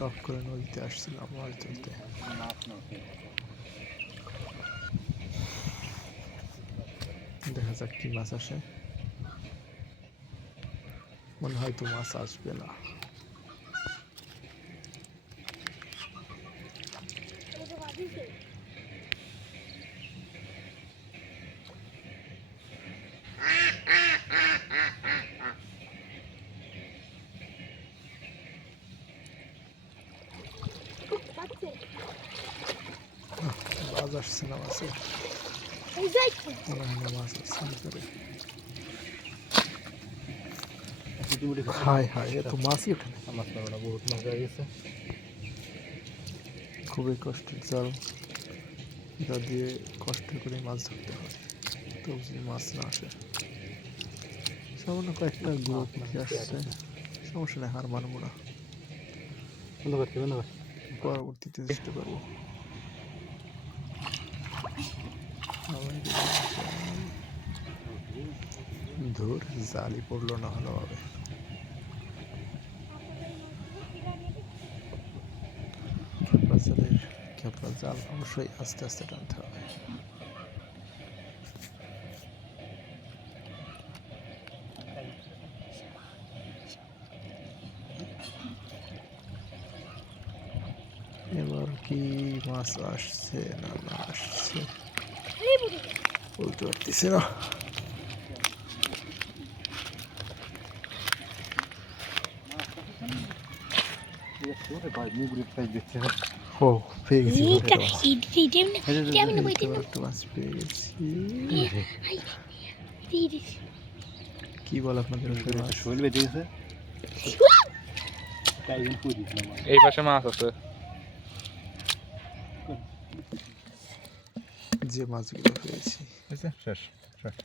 শখ করে নদীতে আসছিলাম মাছ ধরতে দেখা যাক কি মাছ আসে। মনে হয় তো মাছ আসবে না। মাছ আসছে না মাছে মনে হয় না মাছ আসছে ভিতরে এত মাছই ওঠে না আমার সামনে বহুত মাছ হয়ে গেছে খুবই কষ্টের জাল যা দিয়ে কষ্ট করে মাছ ধরতে হয় তো মাছ না আসে সামান্য কয়েকটা গ্রুপ মাছ আসছে সমস্যা নেই হার মানবো না পরবর্তীতে চেষ্টা করব ধুর জালি পড়ল না ভালোভাবে। হবে জালের জাল অবশ্যই আস্তে আস্তে টানতে হবে। এবার কি মাছ আসছে না না আসছে? বলতে পারতেছি না। ভাই মুগুরি ও পেয়ে গেছি। একটা মাছ। পেয়ে গেছি। কি বল আপনাদের জন্য পুরি এই পাশে মাছ আছে। যে মাছগুলো পেয়েছি। শেষ শেষ।